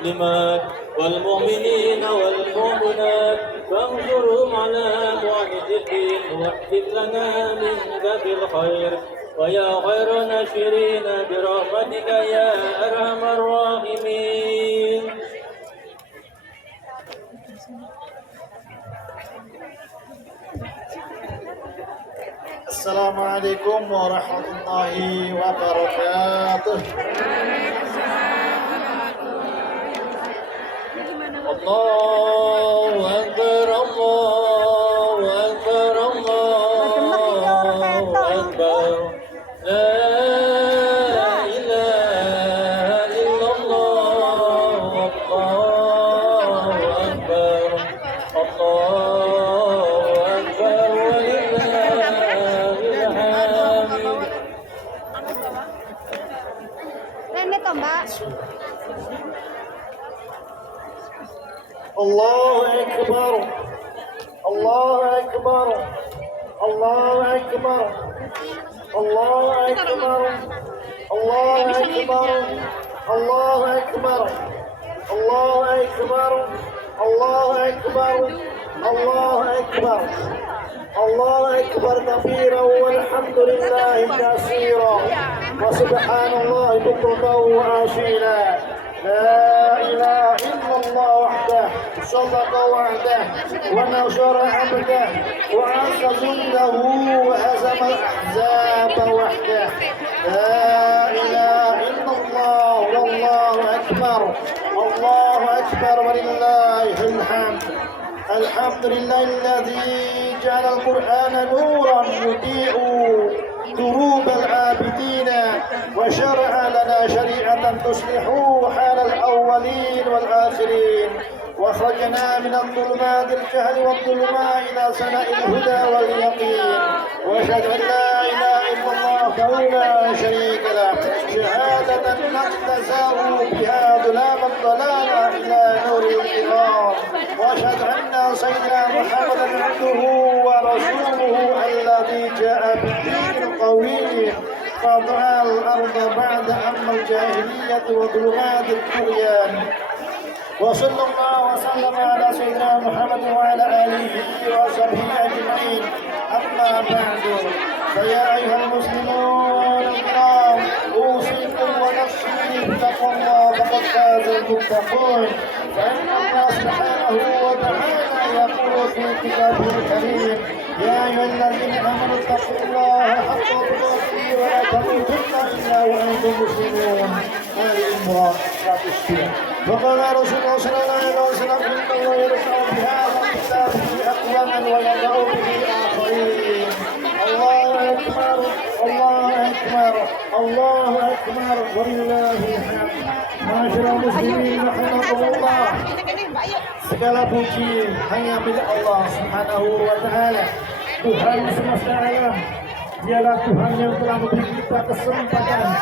والمسلمات والمؤمنين والمؤمنات وانصرهم على معتدين واحفظ لنا منك بالخير ويا خير ناشرين برحمتك يا أرحم الراحمين. Assalamualaikum warahmatullahi wabarakatuh. Allahu Akbar, Allahu Akbar, Allahu Akbar. La ilaha illallah, Allahu Akbar, Allahu Akbar, walillahil hamd. Rene toh, Mbak. Allahu Akbar, Allahu Akbar, Allahu Akbar, Allahu Akbar, Allahu Akbar, Allahu Akbar, Allahu Akbar, Allahu Akbar, Allahu Akbar, Allahu Akbar kabira walhamdulillahi katsira wa subhanallahi bukratan wa asila. لا إله إلا الله وحده صدق وعده ونصر عبده وعز جنده وهزم الأحزاب وحده. لا إله إلا الله والله أكبر، الله أكبر ولله الحمد. الحمد لله الذي جعل القرآن نورا يضيء دروب العابدين وشرع لنا شريعة تصلح حال الأولين والآخرين وأخرجنا من الظلمات الجهل والظلماء إلى سناء الهدى واليقين وأشهد أن لا إله إلا الله وحده لا شريك له شهادة نقتزاه بها ظلام الضلالة إلى نور الإمام وأشهد أن سيدنا محمدا عبده ورسوله الذي جاء بالدين القويم فضع الأرض بعد أم الجاهلية وظلمات الطغيان وصلى الله وسلم على سيدنا محمد وعلى آله وصحبه أجمعين. أما بعد فيا أيها المسلمون الكرام أوصيكم ونفسي بتقوى الله فقد فاز المتقون. فإن الله سبحانه وتعالى يقول في كتابه الكريم يا أيها الذين آمنوا اتقوا الله حق تقاته ولا تموتن إلا وأنتم مسلمون. آل عمران 100. وقال رسول الله صلى الله عليه وسلم إن الله يرفع بهذا الكتاب أقواما ويضع به آخرين. الله أكبر، الله أكبر، الله أكبر ولله الحمد. Masyaallah muslimin rahimakumullah. Segala puji hanya milik Allah Subhanahu wa taala, Tuhan semesta alam. Dialah Tuhan yang telah memberi kita kesempatan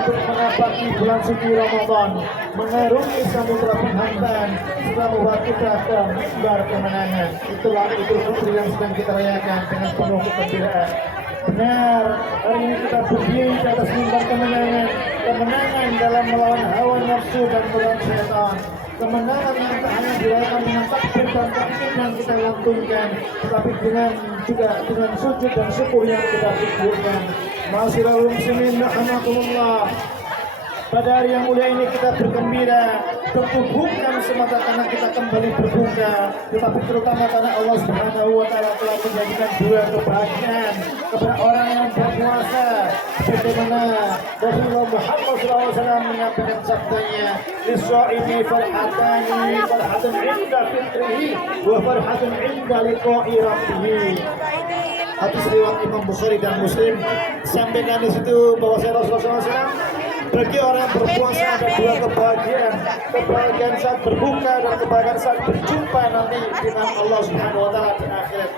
untuk menapaki bulan suci Ramadan, mengarungi samudra penghantaran, setelah membawa kita ke mimbar kemenangan. Itulah Idul Fitri yang sedang kita rayakan dengan penuh kegembiraan. Benar, hari ini kita berdiri di atas mimbar kemenangan, kemenangan dalam melawan hawa nafsu dan godaan syaitan. Kemenangan yang tak hanya dirayakan dengan takbir dan takbir yang kita lantunkan, tetapi juga dengan sujud dan syukur yang kita syukurkan. Ma'asyiral muslimin rahimakumullah. Pada hari yang mulia ini kita bergembira, tentu bukan semata karena kita kembali berbuka, tetapi terutama karena Allah Subhanahu wa taala telah menjadikan dua kebahagiaan kepada orang yang berpuasa. Bagaimana Rasulullah Muhammad SAW menyampaikan sabdanya, "Lis-shaimi farhatani, farhatun 'inda fitrihi wa farhatun 'inda liqa'i rabbih." Hadis riwayat Imam Bukhari dan Muslim sampaikan di situ bahwa Rasulullah SAW bagi orang yang berpuasa ada dua kebahagiaan, kebahagiaan saat berbuka dan kebahagiaan saat berjumpa nanti dengan Allah Subhanahu wa taala di akhirat.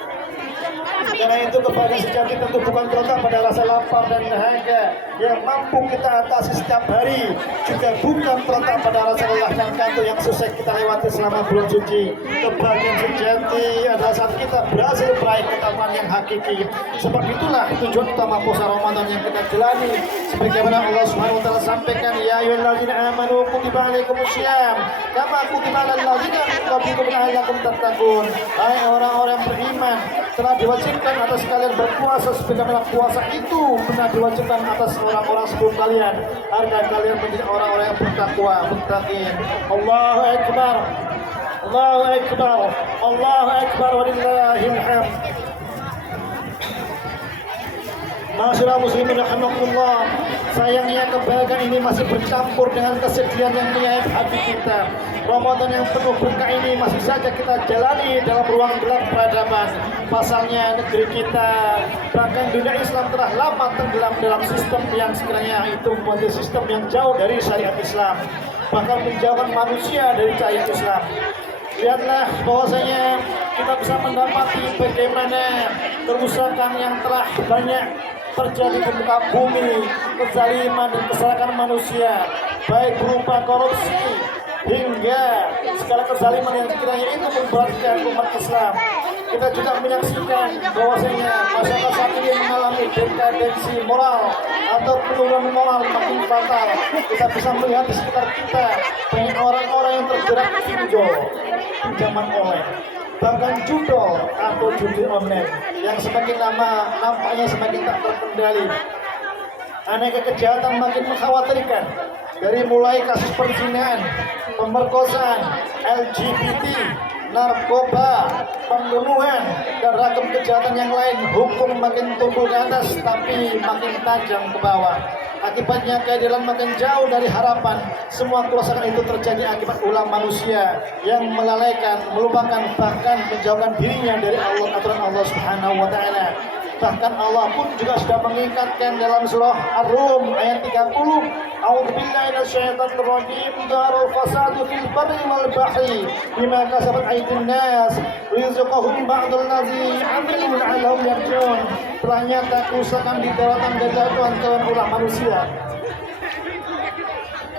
Karena itu kebahagiaan sejati tentu bukan terletak pada rasa lapar dan dahaga yang mampu kita atasi setiap hari, juga bukan terletak pada rasa lelah lelah dan kantuk yang susah kita lewati selama bulan suci. Kebahagiaan sejati adalah saat kita berhasil meraih ketakwaan yang hakiki. Sebab itulah tujuan utama puasa Ramadan yang kita jalani. Sebagaimana Allah Subhanahu wa taala sampaikan, ya ayyuhalladzina amanu kutiba alaikumusiyam kama kutiba alal ladzina min qablikum la'allakum tattaqun. Hai orang-orang beriman, telah diwajibkan atas kalian berpuasa sebagaimana puasa itu pernah diwajibkan atas orang-orang sebelum kalian agar kalian menjadi orang-orang yang bertakwa, muttaqin. Allahu akbar. Allahu akbar. Allahu akbar walillahil hamd. Masyaallah muslimin rahimakumullah. Sayangnya kebahagiaan ini masih bercampur dengan kesedihan yang menyayat hati kita. Ramadan yang penuh berkah ini masih saja kita jalani dalam ruang gelap peradaban. Pasalnya negeri kita, bahkan dunia Islam telah lama tenggelam dalam sistem yang sekiranya itu menjadi sistem yang jauh dari syariat Islam, bahkan menjauhkan manusia dari cahaya Islam. Lihatlah bahwasanya kita bisa mendapati bagaimana kerusakan yang telah banyak terjadi di muka bumi, kezaliman dan kesalahan manusia, baik berupa korupsi hingga segala kezaliman yang sekiranya itu memberatkan umat Islam. Kita juga menyaksikan bahwasanya masyarakat saat ini mengalami dekadensi moral atau penurunan moral makin fatal. Kita bisa melihat di sekitar kita banyak orang-orang yang terjerat pinjol, pinjaman online, bahkan judol atau judi online yang semakin lama nampaknya semakin tak terkendali. Aneka kejahatan makin mengkhawatirkan, dari mulai kasus perzinahan, pemerkosaan, LGBT, narkoba, pembunuhan, dan ragam kejahatan yang lain. Hukum makin tumbuh ke atas tapi makin tajam ke bawah. Akibatnya keadilan makin jauh dari harapan. Semua kerusakan itu terjadi akibat ulah manusia yang melalaikan, melupakan, bahkan menjauhkan dirinya dari Allah, aturan Allah Subhanahu wa taala. Bahkan Allah pun juga sudah mengingatkan dalam surah Ar-Rum ayat 30, A'udzubillahi minasyaitonir rajim, darul fasadu fil barri wal bahri bima kasabat aydin nas rizqahum ba'dal ladzi 'amilu la'allahum yarji'un. Telah nyata kerusakan di daratan dan jatuhan kawan ulah manusia.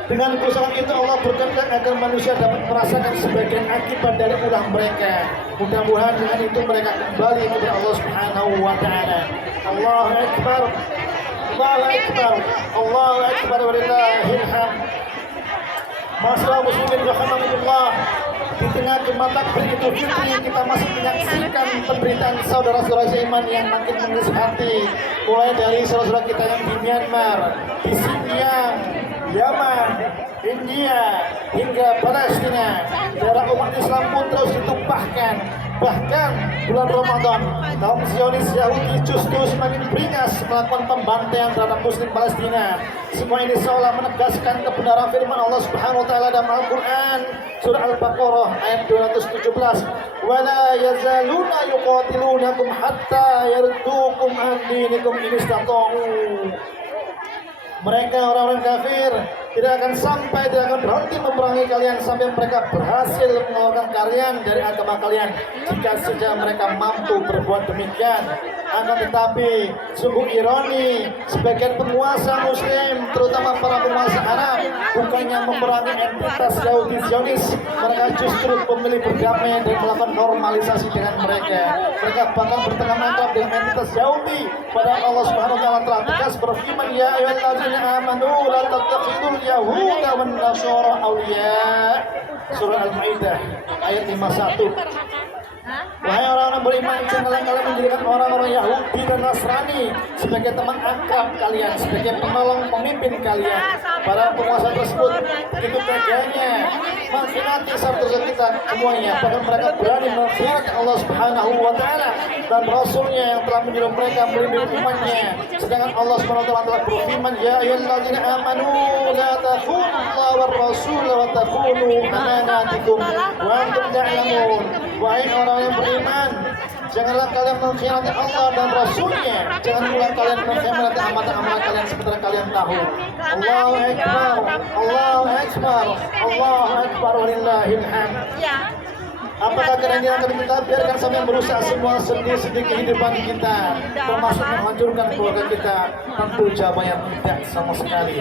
Dengan kerusakan itu Allah berkehendak agar manusia dapat merasakan sebagian akibat dari ulah mereka. Mudah-mudahan dengan itu mereka kembali kepada Allah Subhanahu wa taala. Allahu akbar. Allahu akbar. Allahu akbar walillahil hamd. Masyaallah muslimin rahimakumullah. Di tengah Jumat Takbir Idul Fitri kita masih menyaksikan penderitaan saudara-saudara seiman yang makin mengiris hati, mulai dari saudara-saudara kita yang di Myanmar, di Xinjiang, Yaman, India, hingga Palestina. Darah umat Islam pun terus ditumpahkan. Bahkan bulan Ramadan, kaum Zionis Yahudi justru semakin beringas melakukan pembantaian terhadap Muslim Palestina. Semua ini seolah menegaskan kebenaran firman Allah Subhanahu wa taala dalam Al-Qur'an surah Al-Baqarah ayat 217. Wala yazaluna yuqatilunakum hatta yardukum an dinikum in istata'u. Mereka orang-orang kafir tidak akan berhenti memerangi kalian sampai mereka berhasil mengeluarkan kalian dari agama kalian, jika saja mereka mampu berbuat demikian. Akan tetapi sungguh ironi, sebagian penguasa Muslim, terutama para penguasa Arab, bukannya memerangi entitas Yahudi Zionis, mereka justru memilih berdamai dan melakukan normalisasi dengan mereka. Mereka bahkan bertengkar akrab dengan entitas Yahudi. Padahal Allah Subhanahu wa taala telah tegas berfirman, ya ayyuhalladzina amanu la tattakhidul yahuda wan nasara awliya. Surah Al-Maidah ayat 51. Wahai orang-orang beriman, janganlah kalian menjadikan orang-orang Yahudi dan Nasrani sebagai teman akrab kalian, sebagai penolong pemimpin kalian. Para penguasa tersebut begitu teganya mengkhianati saudara kita semuanya. Bahkan mereka berani mengkhianati Allah Subhanahu wa taala dan Rasulnya yang telah menyuruh mereka melindungi imannya. Sedangkan Allah Subhanahu wa taala telah berfirman, ya ayyuhalladzina amanu la takhunu Allah war rasul wa takhunu amanatikum wa antum ta'lamun. Wahai orang yang beriman, janganlah kalian mengkhianati Allah dan Rasulnya. Jangan pula kalian mengkhianati amanat-amanat kalian sementara kalian tahu. Allahu akbar, Allahu akbar, Allahu akbar walillahil hamd. Apakah kalian akan kita biarkan sampai merusak semua sendi-sendi kehidupan kita, termasuk menghancurkan keluarga kita? Tentu jawabannya tidak sama sekali.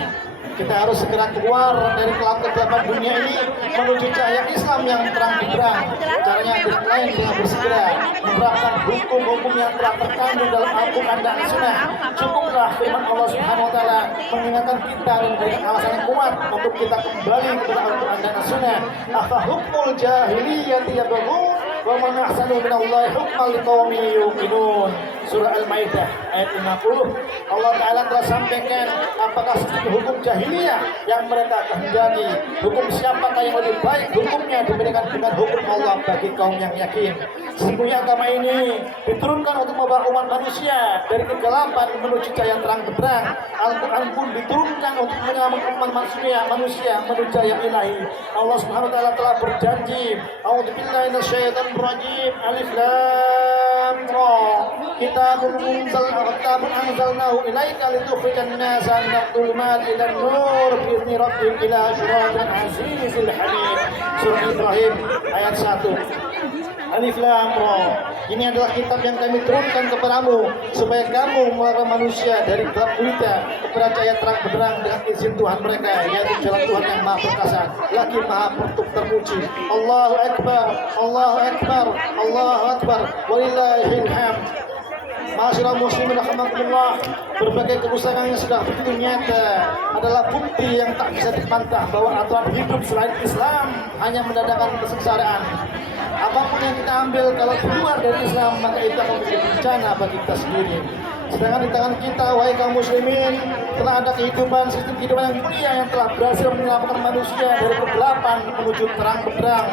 Kita harus segera keluar dari kegelapan dunia ini menuju cahaya Islam yang terang benderang. Caranya tidak lain dengan bersegera menerapkan hukum-hukum yang telah terkandung dalam Al-Quran dan Sunnah. Cukuplah firman Allah Subhanahu Wa Taala mengingatkan kita dan memberikan alasan yang kuat untuk kita kembali kepada Al-Quran dan Sunnah. Afa hukmul jahiliyati yabghun wa man ahsanu minallahi hukman liqaumin yuqinun. Surah Al-Maidah ayat 50. Allah Ta'ala telah sampaikan apakah sesuatu hukum jahiliyah yang mereka kehendaki. Hukum siapakah yang lebih baik hukumnya dibandingkan dengan hukum Allah bagi kaum yang yakin. Sesungguhnya agama ini diturunkan untuk membawa umat manusia dari kegelapan menuju cahaya terang benderang. Al-Quran pun diturunkan untuk menyelamatkan umat manusia menuju cahaya ilahi. Allah Subhanahu Wa Ta'ala telah berjanji. A'udzubillahi minasyaitonir rajim. Alif Lam Ra. Kitabun anzalnahu ilaika litukhrijan nasa minadh dhulumati ilan nur bi'izni rabbihim ila siratal azizil hamid. Surah Ibrahim ayat 1. Alif Lam Ra. Ini adalah kitab yang kami turunkan kepadamu supaya kamu mengeluarkan manusia dari gelap gulita kepada cahaya terang benderang dengan izin Tuhan mereka, yaitu jalan Tuhan yang Maha Perkasa lagi Maha terpuji. Allahu Akbar, Allahu Akbar, Allahu Akbar, walillahil hamd. Masyarakat muslimin rahimakumullah, berbagai kerusakan yang sudah begitu nyata adalah bukti yang tak bisa dibantah bahwa aturan hidup selain Islam hanya mendatangkan kesengsaraan. Apapun yang kita ambil kalau keluar dari Islam maka itu akan menjadi bencana bagi kita sendiri. Sedangkan di tangan kita, wahai kaum muslimin, telah ada sistem kehidupan yang mulia yang telah berhasil menyelamatkan manusia dari kegelapan menuju terang benderang.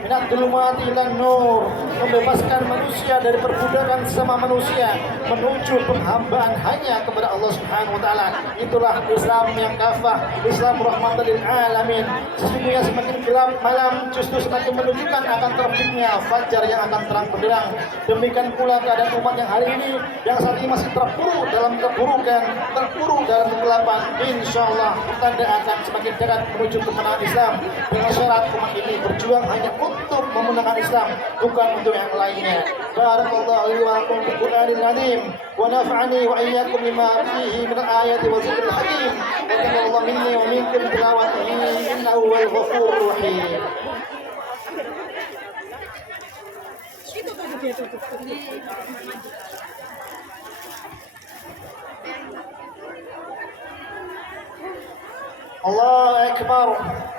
Minadh dhulumati ilan nur, membebaskan manusia dari perbudakan sesama manusia menuju penghambaan hanya kepada Allah Subhanahu Wa Taala. Itulah Islam yang kafah, Islam rahmatan lil alamin. Sesungguhnya semakin gelap malam justru semakin menunjukkan akan terbitnya fajar yang akan terang benderang. Demikian pula keadaan umat yang hari ini yang saat ini masih terpuruk dalam keburukan, terpuruk dalam kegelapan. Insyaallah tanda akan semakin dekat menuju kemenangan Islam. Dengan syarat umat ini berjuang hanya untuk memenangkan Islam, bukan untuk yang lainnya. Barakallahu li wa lakum bil Qur'anil azim wa nafa'ani wa iyyakum bima fihi min al-ayati wa zikril hakim. Wa taqabbalallahu minni wa minkum tilawatihi innahu wal ghafurur rahim. Allahu Akbar,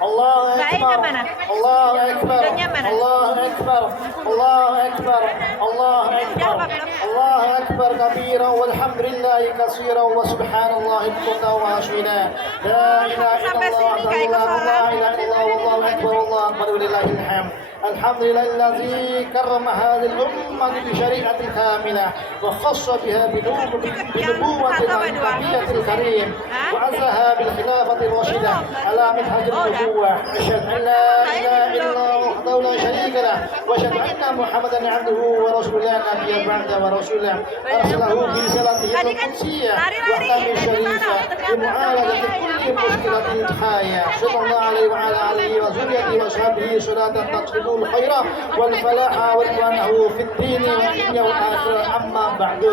Allahu Akbar, Allahu Akbar, Allahu Akbar, Allahu Akbar, Allahu Akbar, Allahu Akbar kabira walhamdulillahi katsira wa subhanallahi bukratan wa asila. La ilaha illallah, la ilaha illallah, wallahu akbar, Allahu akbar, walillahil hamd. Alhamdulillahilladzi karrama hadhihi al-ummah bi syari'atin kamilah wa khassa biha bi nubuwwatin nabiyyatil karim wa azzaha bil khilafatil rashidah ala minhajil nubuwwah. Asyhadu an la ilaha illallah wahdahu la syarika lah wa asyhadu anna Muhammadan 'abduhu wa rasuluhu nabiyyan ba'da wa rasulah arsalahu bi risalatihi al-qudsiyah wa ahkamil syarifah bi mu'alajati kulli mushkilatin haya. Sallallahu alaihi wa ala alihi wa zurriyyatihi wa sahbihi salatan taqdimu الخير والفلاح ورضوانه في الدين والدنيا والآخرة. أما بعد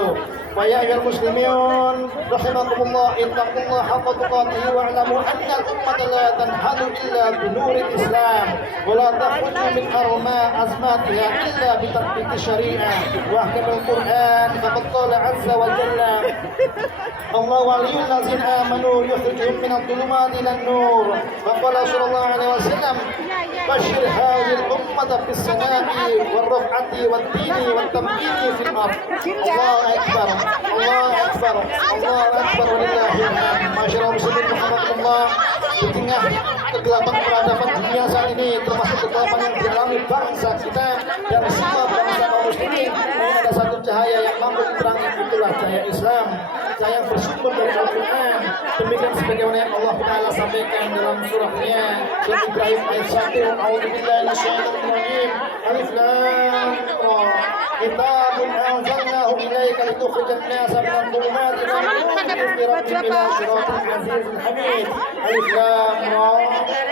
فيا أيها المسلمون رحمكم الله اتقوا الله حق تقاته واعلموا أن الأمة لا تنهض إلا بنور الإسلام ولا تخرج من أرماء أزماتها إلا بتطبيق الشريعة وأحكام القرآن. فقد قال عز وجل الله ولي الذين آمنوا يخرجهم من الظلمات إلى النور. وقال صلى الله عليه وسلم بشر هذه الأمة بالسناء والرفعة والدين والتمكين في الأرض. الله أكبر، الله أكبر، الله أكبر ولله الحمد. Masyaallah muslimin rahimakumullah, di tengah kegelapan peradaban dunia saat ini, termasuk kegelapan yang dialami bangsa kita dan semua bangsa kaum muslimin, ada satu cahaya yang mampu menerangi, itulah cahaya Islam, cahaya yang bersumber dari Al-Quran. Demikian sebagaimana yang Allah Ta'ala sampaikan dalam surahnya Surat Ibrahim ayat 1. A'udzubillahi minasyaitonir rajim. Alif Lam Ra. Kitabun anzalnahu ilaika litukhrijan nasa minadh dhulumati ilan nur bi'izni rabbihim ila siratal azizil hamid. Alif Lam Ra.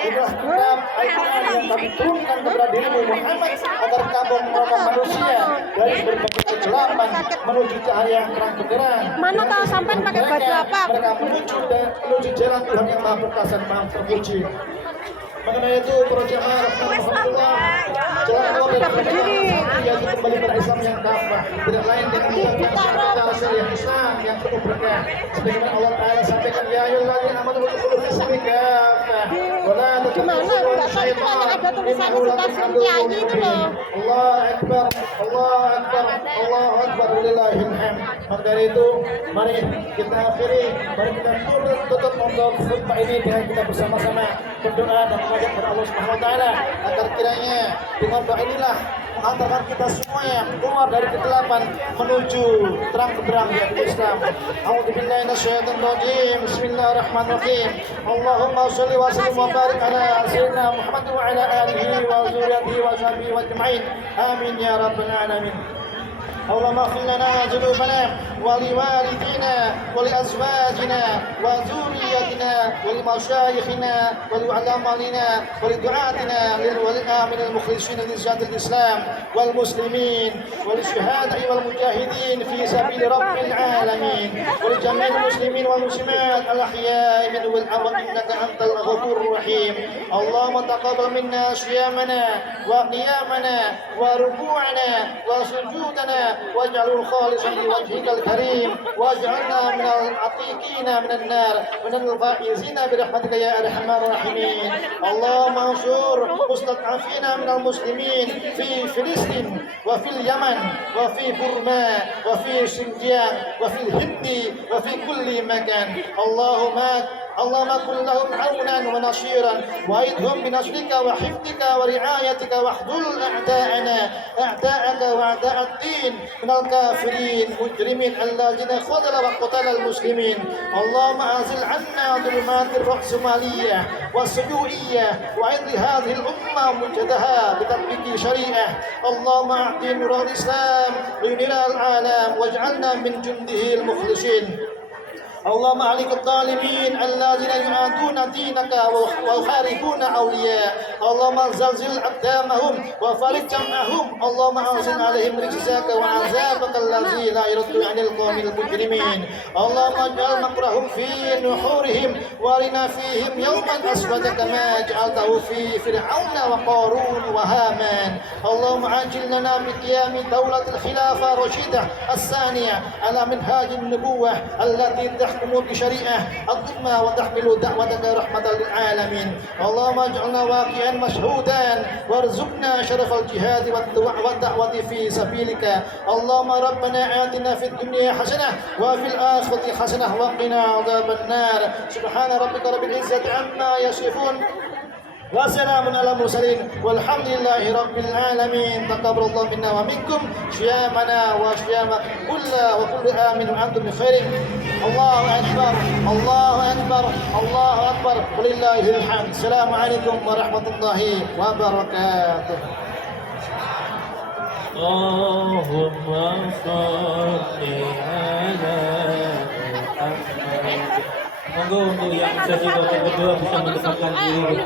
Itulah kitab Al-Quran yang kami turunkan kepada dirimu Muhammad agar kamu menolong manusia dari berbagai kegelapan menuju cahaya yang terang benderang. Mana tahu sampean pakai baju apa? Mereka menuju jalan Tuhan yang Maha Perkasa dan Maha Terpuji. Mengenai itu para jemaah rahmatullah, jalan keluar dari perjalanan yaitu kembali pada Islam yang kafah, tidak lain dan menjalankan syariat syariat Islam yang penuh berkah. Sebagaimana Allah Taala sampaikan, ya ayyuhalladzina amanu udkhulul fis silmi kafah wa la tattabi'u syaitan innahu lakum aduwwun mubin. Allahu akbar, Allahu akbar, Allahu akbar, walillahil hamd. Maka dari itu, mari kita akhiri, mari kita tutup untuk khutbah ini dengan kita bersama-sama berdoa dan mengajak kepada Allah Subhanahu wa taala agar kiranya dengan doa inilah mengantarkan kita semuanya keluar dari kegelapan menuju terang benderang yaitu Islam. A'udzubillahi minasyaitonir rajim. Bismillahirrahmanirrahim. Allahumma shalli wa sallim wa barik ala sayyidina Muhammad wa ala alihi wa zurriyyatihi wa sahbihi wa ajma'in. Amin ya rabbal alamin. اللهم اغفر لنا ذنوبنا ولوالدينا ولأزواجنا وذريتنا ولمشايخنا ولعلمائنا ولدعاتنا من المخلصين لزاد الإسلام والمسلمين وللشهداء والمجاهدين في سبيل رب العالمين ولجميع المسلمين والمسلمات الأحياء منهم والأموات إنك أنت الغفور الرحيم. اللهم تقبل منا صيامنا وقيامنا وركوعنا وسجودنا واجعله خالصا لوجهك الكريم واجعلنا من العتيقين من النار من الفائزين برحمتك يا ارحم الراحمين. اللهم انصر مستضعفين من المسلمين في فلسطين وفي اليمن وفي بورما وفي شنجيان وفي الهند وفي كل مكان. اللهم كن لهم عونا ونصيرا وايدهم بنصرك وحفظك ورعايتك واخذل اعداءك واعداء الدين من الكافرين مجرمين الذين خذلوا وقتلوا المسلمين. اللهم انزل عنا ظلمات الرأسمالية والسجوعية وعظ هذه الأمة مجدها بتطبيق شريعة. اللهم اعطي نور الإسلام لينير العالم واجعلنا من جنده المخلصين. اللهم عليك الظالمين الذين يعادون دينك ويحاربون أولياء. اللهم زلزل أقدامهم وفرج جمعهم. اللهم أنزل عليهم رجزاك وعذابك الذي لا يرد عن القوم المجرمين. اللهم اجعل مكرهم في نحورهم وارنا فيهم يوما أسود كما جعلته في فرعون وقارون وهامان. اللهم عجل لنا بقيام دولة الخلافة الرشيدة الثانية على منهاج النبوة التي تحكم بشريعة الظلمة وتحمل دعوتك رحمة للعالمين. اللهم اجعلنا واقعا مشهودا وارزقنا شرف الجهاد والدعوة في سبيلك. اللهم ربنا آتنا في الدنيا حسنة وفي الآخرة حسنة وقنا عذاب النار. سبحان ربك رب العزة عما يصفون وسلام على المرسلين والحمد لله رب العالمين. تقبل الله منا ومنكم صيامنا وصيامكم وكل آمن وأنتم بخير. الله أكبر الله أكبر الله أكبر ولله الحمد. السلام عليكم ورحمة الله وبركاته. اللهم صل على Muhammad. Monggo untuk yang sesi berdoa bisa mendekatkan diri.